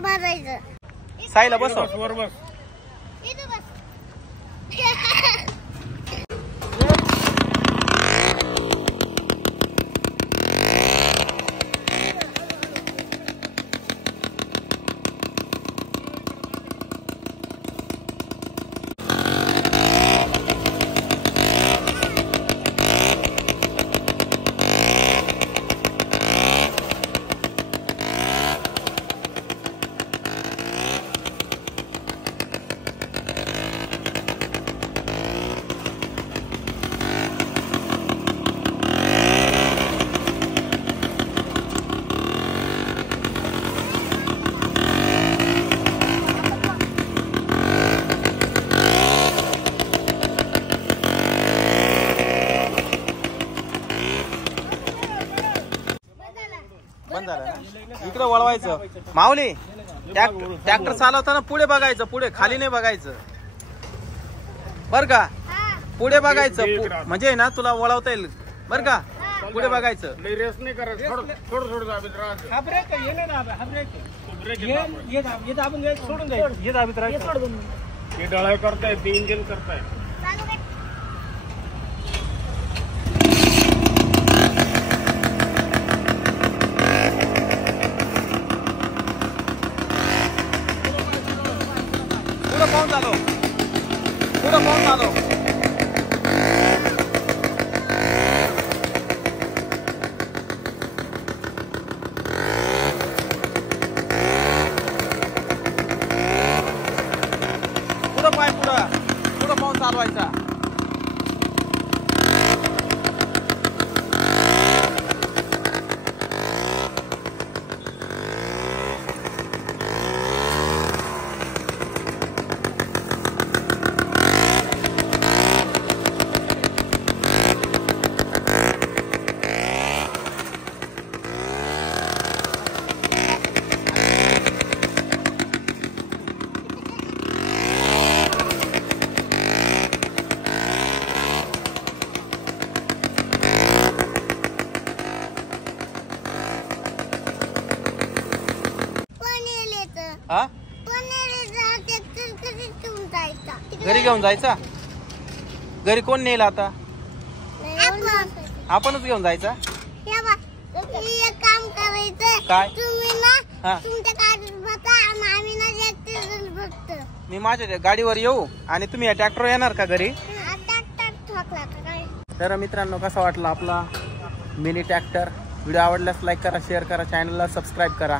भरायचं. साईला बसव. वर बस. इथं बस. बंद झालं ना? इकडे वळवायचं. माऊली ट्रॅक्टर चालवताना पुढे बघायचं, पुढे खाली नाही बघायचं बर का. पुढे बघायचं म्हणजे ना तुला वळवता येईल बर का. पुढे बघायचं. रेस नाही करायचं. थोडं दाबीत राहायचं. हा ब्रेक आहे, हे नाही दाब, हा ब्रेक आहे. ब्रेक हे दाबून घ्यायचं, सोडून द्यायचं. हे दाबीत राहायचं. हे डळाई करताय, ते इंजिन करताय. चालू कर. पुढं पाहून चालव. पुढं पाहून चालव. पुढं पाय. पुढं पाहून चालवायचा. हा घरी घेऊन जायचा. घरी कोण नेला आता? आपणच घेऊन जायचा. काम करायचं काय? तुम्ही ना तुमच्या गाडीत बसा आणि आम्ही ना ट्रॅक्टर बसतो. मी माझ्या गाडीवर येऊ आणि तुम्ही या ट्रॅक्टर येणार का घरी? तर मित्रांनो कसा वाटला आपला मिनी ट्रॅक्टर? व्हिडिओ आवडल्यास लाईक करा, शेअर करा, चॅनलला सबस्क्राईब करा.